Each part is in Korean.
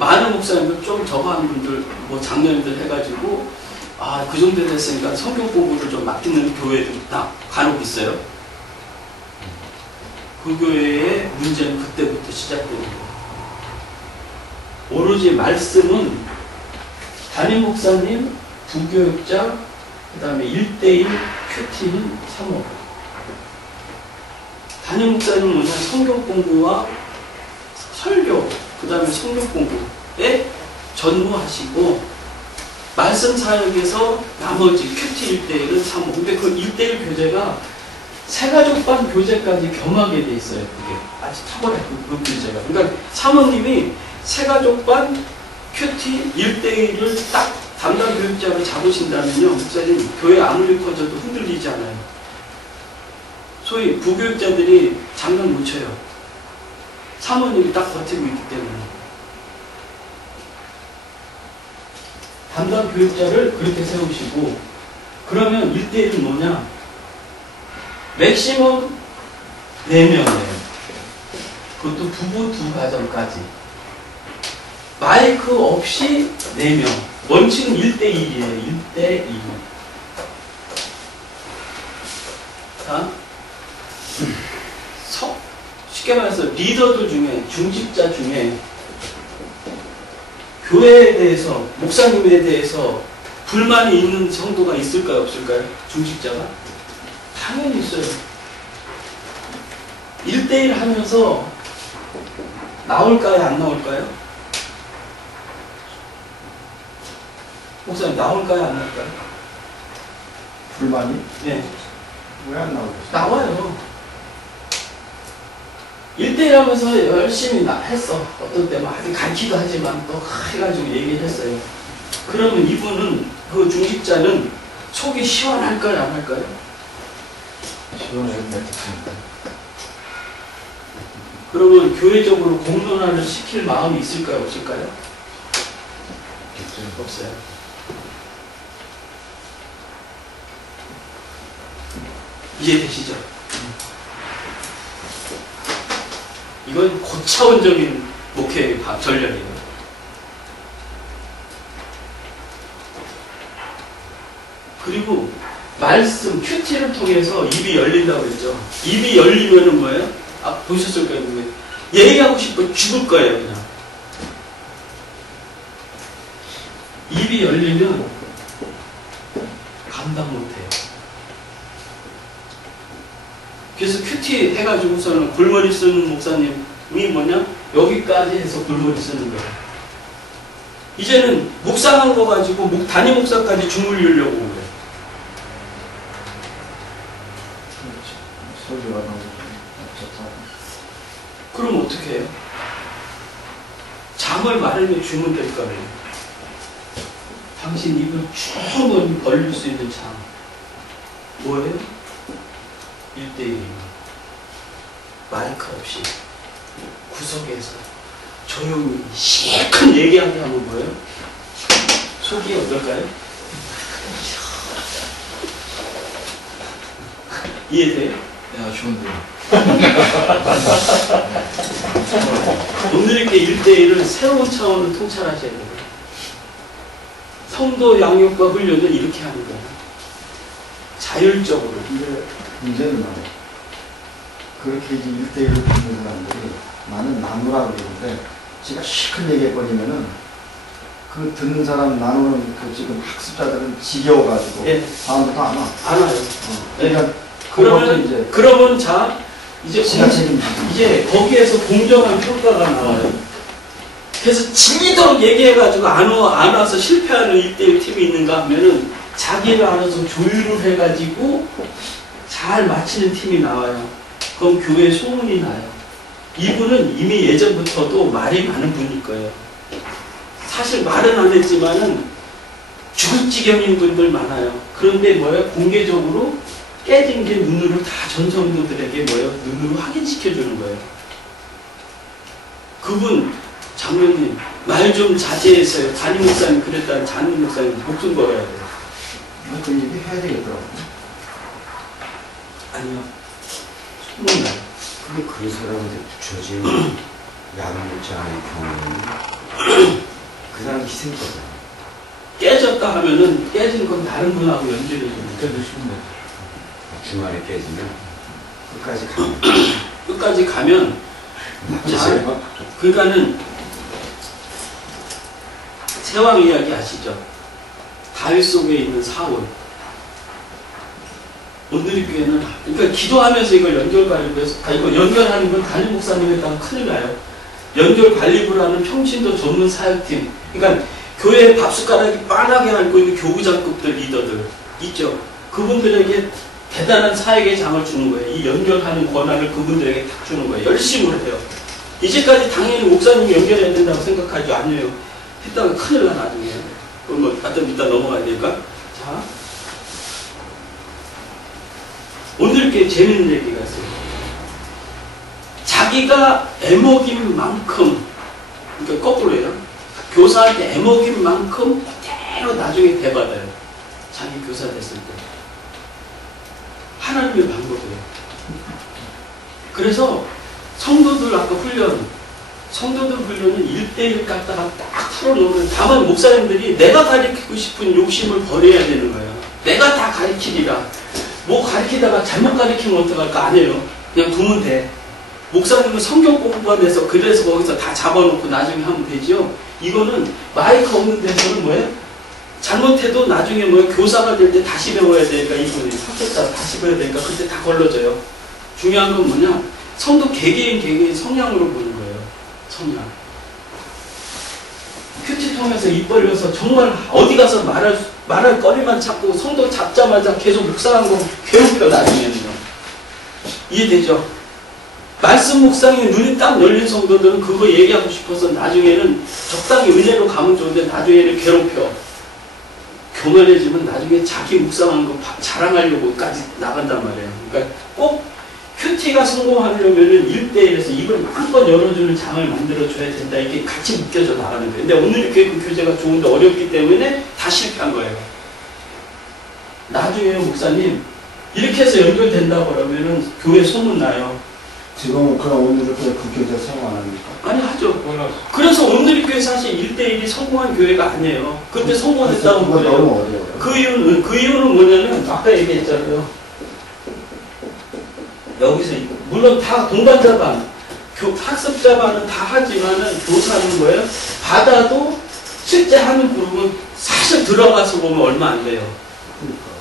많은 목사님들 좀 저거한 분들, 뭐 장로님들 해가지고, 아, 그 정도 됐으니까 성경 공부를 좀 맡기는 교회도 간혹 있어요. 그 교회의 문제는 그때부터 시작되는 거예요. 오로지 말씀은 담임 목사님, 부교육자, 그 다음에 1대1 큐티는 3호. 담임 목사님은 그냥 성경 공부와 설교, 그 다음에 성경 공부에 전무하시고, 말씀 사역에서 나머지 큐티 1대1은 3호. 근데 그 1대1 교재가 세가족반 교재까지 겸하게 돼 있어요. 그게 아주 탁월해, 그 교재가. 그러니까 사모님이 세가족반 큐티 1대1을 딱 담당 교육자로 잡으신다면요, 목사님 교회 아무리 커져도 흔들리지 않아요. 소위 부교육자들이 장난 못 쳐요. 사모님이 딱 버티고 있기 때문에. 담당 교육자를 그렇게 세우시고, 그러면 1대1은 뭐냐? 맥시멈 4명이에요. 그것도 부부 2가정까지. 마이크 없이 4명. 원칙은 1대1이에요. 1대2. 자, 쉽게 말해서 리더들 중에, 중직자 중에 교회에 대해서, 목사님에 대해서 불만이 있는 성도가 있을까요? 없을까요? 중직자가? 당연히 있어요. 1대1 하면서 나올까요? 안 나올까요? 목사님, 나올까요? 안 나올까요? 불만이? 네. 왜 안 나오겠어요? 나와요. 1대1 하면서 열심히 했어. 어떤 때 막 아주 가르치기도 하지만 또 해가지고 얘기를 했어요. 그러면 이분은, 그 중직자는 속이 시원할까요? 안 할까요? 시원해요. 맺혔습니다. 그러면 교회적으로 공론화를 시킬 마음이 있을까요? 없을까요? 없어요. 이해되시죠? 이건 고차원적인 목회의 전략이에요. 그리고 말씀, 큐티를 통해서 입이 열린다고 그랬죠. 입이 열리면은 뭐예요? 아, 보셨을 거예요. 얘기하고 싶어 죽을 거예요, 그냥. 입이 열리면 감당 못해요. 그래서 큐티 해가지고서는 골머리 쓰는 목사님이 뭐냐? 여기까지 해서 골머리 쓰는 거예요. 이제는 묵상한 거 가지고 담임 목사까지 주물리려고 그래요. 소리가 너무 좋다. 그럼 어떻게 해요? 잠을 마련해 주면 될 거예요. 당신 입을 충분히 벌릴 수 있는 잠. 뭐예요? 1대1입니다. 마이크 없이 구석에서 조용히 실컷 얘기하게 하면 뭐예요? 속이 어떨까요? 이해돼요? 야, 좋은데요. 오늘 이렇게 1대1을 새로운 차원을 통찰하셔야 돼요. 성도 양육과 훈련을 이렇게 하는 거예요. 자율적으로. 근데 문제는 말이에요. 그렇게 이제 1대1을 듣는 사람들이 나는 나누라고 그러는데 제가 실컷 얘기해버리면은 그 듣는 사람 나누는 그 지금 학습자들은 지겨워가지고 예. 다음부터 안 와. 안 와요. 그러니까 그러면 자 이제 이제 거기에서 공정한 평가가 나와요. 그래서 지리도록 얘기해가지고 안 와서 실패하는 1대1 팀이 있는가 하면은 자기를 알아서 조율을 해가지고 잘 마치는 팀이 나와요. 그럼 교회에 소문이 나요. 이분은 이미 예전부터도 말이 많은 분일 거예요. 사실 말은 안 했지만은 죽을 지경인 분들 많아요. 그런데 뭐예요? 공개적으로 깨진 게 눈으로 다 전 성도들에게 뭐예요? 눈으로 확인시켜주는 거예요. 그분 장로님 말 좀 자제했어요. 담임 목사님 그랬다는 담임 목사님 목숨 걸어야 돼요. 그 얘기 해야 되겠더라고요. 아니요. 소문 나요. 근데 그 사람한테 붙여진 약물자의 경우는 희생거죠. 깨졌다 하면은 깨진 건 다른 분하고 연결이 되는 거예요. 중간에 깨지면 끝까지 가면. 끝까지 가면 자, 그러니까는 세왕 이야기 아시죠? 다윗 속에 있는 사울. 오늘의 교회는 그러니까 기도하면서 이걸 연결 관리부에서 이거 연결하는 건 담임 목사님 했다면 큰일 나요. 연결 관리부라는 평신도 전문 사역팀. 그러니까 교회에 밥숟가락이 빤하게 앓고 있는 교구장급들 리더들 있죠. 그분들에게 대단한 사역의 장을 주는 거예요. 이 연결하는 권한을 그분들에게 딱 주는 거예요. 열심으로 해요. 이제까지 당연히 목사님이 연결해야 된다고 생각하지 않아요. 했다가 큰일 나 나중에. 그럼 뭐 하여튼 이따 넘어가야 될까? 자, 오늘 이렇게 재밌는 얘기가 있어요. 자기가 애먹인 만큼, 그러니까 거꾸로예요. 교사한테 애먹인 만큼 그대로 나중에 대받아요. 자기 교사 됐을 때. 하나님의 방법이에요. 그래서 성도들 아까 성도들 훈련은 1대1 갖다가 딱 털어놓으면 다만 목사님들이 내가 가르치고 싶은 욕심을 버려야 되는 거예요. 내가 다 가르치리라. 뭐 가르치다가 잘못 가르치면 어떡할까? 안 해요. 그냥 두면 돼. 목사님은 성경 공부만 해서 그래서 거기서 다 잡아놓고 나중에 하면 되죠. 이거는 마이크 없는 데서는 뭐예요? 잘못해도 나중에 뭐 교사가 될 때 다시 배워야 되니까 이분이 학교자 다시 배워야 되니까 그때 다 걸러져요. 중요한 건 뭐냐? 성도 개개인 성향으로 보는 거예요. 성향. 큐티 통해서 입 벌려서 정말 어디 가서 말할 거리만 찾고 성도 잡자마자 계속 묵상한 거 괴롭혀 나중에는요. 이해되죠? 말씀 묵상에 눈이 딱 열린 성도들은 그거 얘기하고 싶어서 나중에는 적당히 은혜로 가면 좋은데 나중에는 괴롭혀. 교만해지면 나중에 자기 묵상하는 거 자랑하려고까지 나간단 말이에요. 그러니까 꼭 큐티가 성공하려면은 1대1에서 입을 마음껏 열어주는 장을 만들어줘야 된다. 이게 같이 묶여져 나가는 거예요. 근데 오늘 교회 그 교재가 좋은데 어렵기 때문에 다 실패한 거예요. 나중에 목사님 이렇게 해서 연결된다고 그러면은 교회 소문나요. 지금은 그럼 오늘 교회 그 교재 사용 안 합니까? 아니 하죠. 그래서 오늘 교회 사실 1대1이 성공한 교회가 아니에요. 그때 성공했다고 그건 그래요. 너무 어려워요. 그 이유는 뭐냐면 아까 얘기했잖아요. 여기서 물론 다 동반자반, 학습자반은 다 하지만은 교사는 뭐예요? 받아도 실제 하는 그룹은 사실 들어가서 보면 얼마 안 돼요.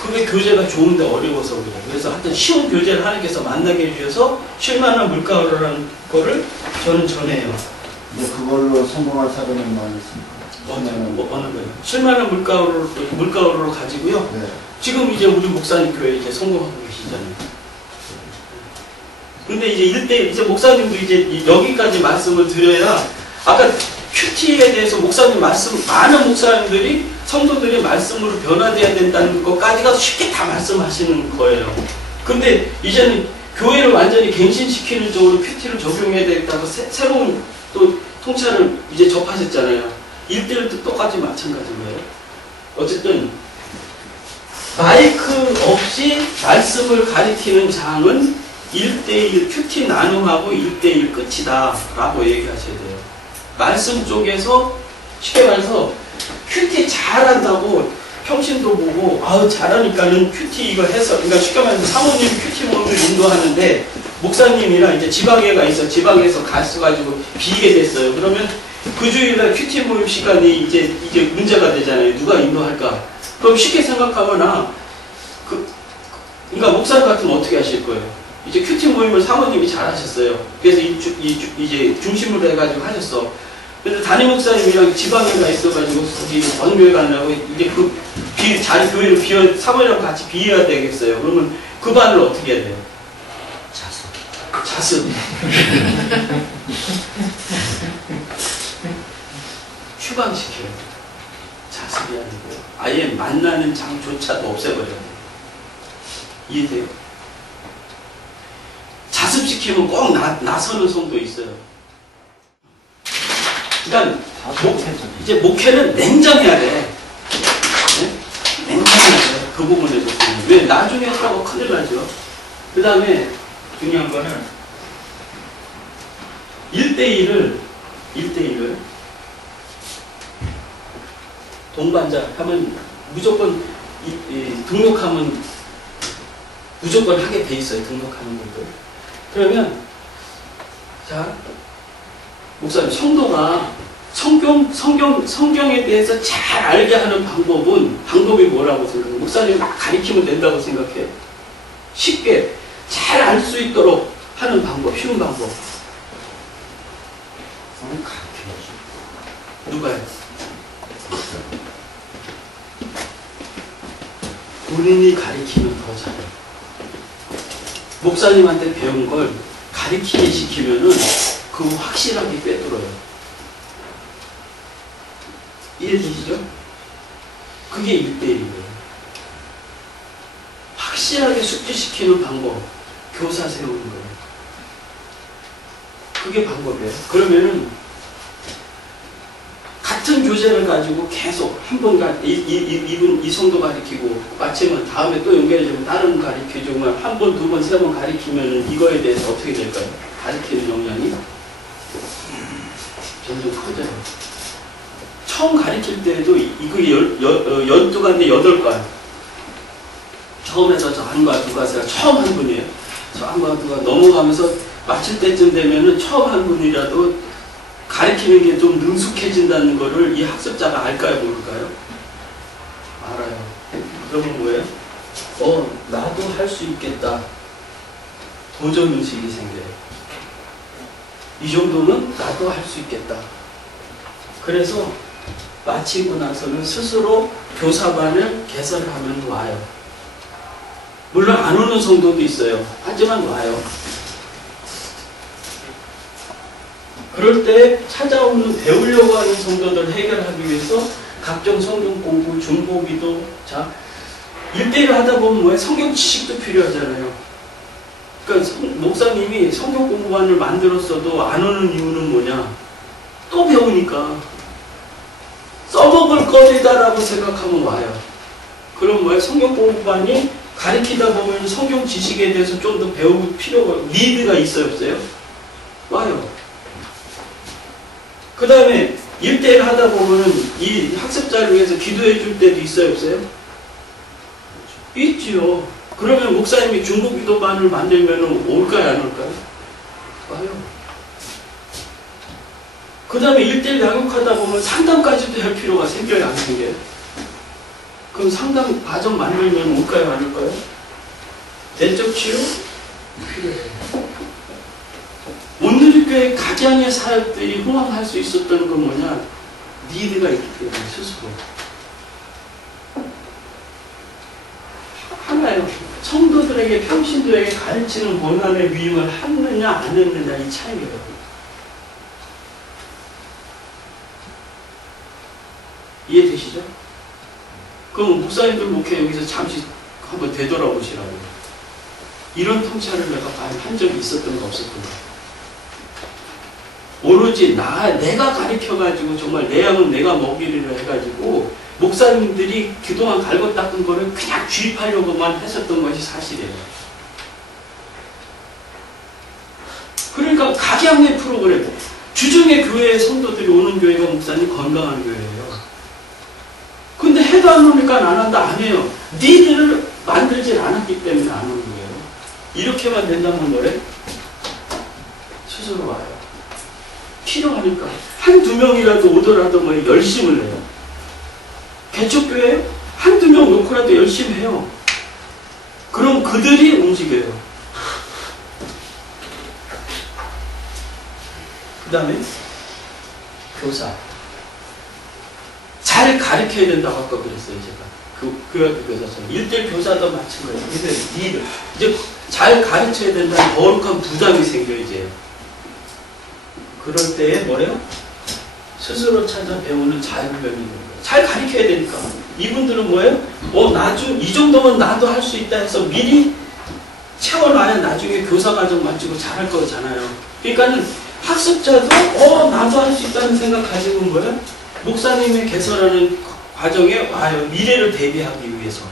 그게 교재가 좋은데 어려워서 그래요. 그래서 하여튼 쉬운 교재를 하나님께서 만나게 해주셔서 쉴만한 물가루라는 거를 저는 전해요. 근데 그걸로 성공할 사람은 많이 있습니다. 어느 거예요? 쉴만한 물가루로 가지고요. 네. 지금 이제 우리 목사님 교회 이제 성공하고 계시잖아요. 근데 이제 1대1, 이제 목사님도 이제 여기까지 말씀을 드려야, 아까 큐티에 대해서 목사님 많은 목사님들이 성도들의 말씀으로 변화돼야 된다는 것까지가 쉽게 다 말씀하시는 거예요. 근데 이제는 교회를 완전히 갱신시키는 쪽으로 큐티를 적용해야 되겠다고 새로운 또 통찰을 이제 접하셨잖아요. 1대1도 똑같이 마찬가지인 거예요. 어쨌든, 마이크 없이 말씀을 가리키는 장은 1대1 큐티 나눔하고 1대1 끝이다 라고 얘기하셔야 돼요. 말씀 쪽에서 쉽게 말해서 큐티 잘한다고 평신도 보고 아우 잘하니까는 큐티 이거 해서, 그러니까 쉽게 말해서 사모님 큐티 모임을 인도하는데 목사님이랑 이제 지방회가 있어 지방에서 가셔가지고 비게 됐어요. 그러면 그 주일날 큐티 모임 시간이 이제 문제가 되잖아요. 누가 인도할까? 그럼 쉽게 생각하거나 그러니까 목사님 같으면 어떻게 하실 거예요? 이제 큐티 모임을 사모님이 잘 하셨어요. 그래서 이제 중심으로 해가지고 하셨어. 그래서 담임 목사님이랑 지방회가 있어가지고 거기 어느 교회 가려고 이제 자리 교회를 사모님이랑 같이 비워야 되겠어요. 그러면 그 반을 어떻게 해야 돼요? 자습. 휴방시켜요. 자습이 아니고 아예 만나는 장조차도 없애버려야 돼요. 이해돼요? 자습시키면 꼭 나서는 성도 있어요. 그러니까 이제 목회는 냉정해야 돼. 네? 냉정해야 돼. 그 부분에 대해서. 왜? 나중에 했다고 큰일 나죠. 그 다음에 중요한 거는 1대1을 동반자 하면 무조건 등록하면 무조건 하게 돼 있어요. 등록하는 분들. 그러면 자 목사님 성도가 성경에 대해서 잘 알게 하는 방법이 뭐라고 생각해요? 목사님 가르치면 된다고 생각해요. 쉽게 잘 알 수 있도록 하는 방법, 쉬운 방법. 가르쳐야지. 누가요? 본인이 가르치면 더 잘해요. 목사님한테 배운 걸 가르치게 시키면은 그거 확실하게 꿰뚫어요. 이해되시죠? 그게 1대1이에요. 확실하게 숙지시키는 방법, 교사 세우는 거예요. 그게 방법이에요. 그러면은 같은 교재를 가지고 계속 한 번 이 성도 가르치고 마치면 다음에 또 연결되면 다른 가르쳐주면 한 번, 두 번, 세 번 가르치면은 이거에 대해서 어떻게 될까요? 가르치는 역량이 점점 커져요. 처음 가르칠 때도 이거 12가인데 8가. 처음에서 저 한과 두가세가 처음 한 분이에요. 저 한과 두가 넘어가면서 마칠 때쯤 되면은 처음 한 분이라도 가르치는 게 좀 능숙해진다는 거를 이 학습자가 알까요, 모를까요? 알아요. 그러면 뭐예요? 나도 할 수 있겠다. 도전의식이 생겨요. 이 정도는 나도 할 수 있겠다. 그래서 마치고 나서는 스스로 교사반을 개설하면 와요. 물론 안 오는 성도도 있어요. 하지만 와요. 그럴 때 찾아오는 배우려고 하는 성도들 해결하기 위해서 각종 성경 공부, 중보기도, 자, 1대1 하다 보면 뭐예요? 성경 지식도 필요하잖아요. 그러니까 목사님이 성경 공부반을 만들었어도 안 오는 이유는 뭐냐? 또 배우니까. 써먹을 거리다라고 생각하면 와요. 그럼 뭐예요? 성경 공부반이 가르치다 보면 성경 지식에 대해서 좀 더 배울 필요가, 니드가 있어요, 없어요? 와요. 그 다음에 1대1 하다 보면은 이 학습자를 위해서 기도해 줄 때도 있어요, 없어요? 있지요. 그러면 목사님이 중보기도반을 만들면 올까요, 안 올까요? 와요. 그 다음에 1대1 양육하다 보면 상담까지도 할 필요가 생겨요, 안 생겨요? 그럼 상담 과정 만들면 올까요, 안 올까요? 내적 치유? 필요해요. 온누리교회 각양의 사역들이 흥황할 수 있었던 건 뭐냐? 니드가 있기 때문에 스스로. 하나요. 성도들에게, 평신도에게 가르치는 권한의 위임을 했느냐, 안 했느냐, 이 차이예요. 이해되시죠? 그럼 목사님들 목회 여기서 잠시 한번 되돌아보시라고요. 이런 통찰을 내가 과연 한 적이 있었던 거 없었던 거. 오로지 내가 가르쳐가지고 정말 내 양은 내가 먹이리라 해가지고 목사님들이 그동안 갈고 닦은 거를 그냥 주입하려고만 했었던 것이 사실이에요. 그러니까 각양의 프로그램, 주중에 교회에 성도들이 오는 교회가 목사님 건강한 교회예요. 근데 해도 안 오니까 안 한다, 안 해요. 니들을 만들질 않았기 때문에 안 오는 거예요. 이렇게만 된다면 뭐래? 스스로 와요. 필요하니까. 한두 명이라도 오더라도 뭐 열심을 해요. 개척교회에 한두 명 놓고라도 열심히 해요. 그럼 그들이 움직여요. 그 다음에 교사. 잘 가르쳐야 된다고 아까 그랬어요, 제가. 교회 교사처럼. 1대1 교사도 마찬가지예요. 니들. 이제 잘 가르쳐야 된다는 거룩한 부담이 생겨, 이제. 그럴 때에 뭐래요? 스스로 찾아 배우는 자유변이 있는 거예요. 잘 가르쳐야 되니까. 이분들은 뭐예요? 이 정도면 나도 할 수 있다 해서 미리 채워놔야 나중에 교사 과정 마치고 잘할 거잖아요. 그러니까는 학습자도 나도 할 수 있다는 생각 가지고 뭐예요? 목사님이 개설하는 과정에 와요. 미래를 대비하기 위해서.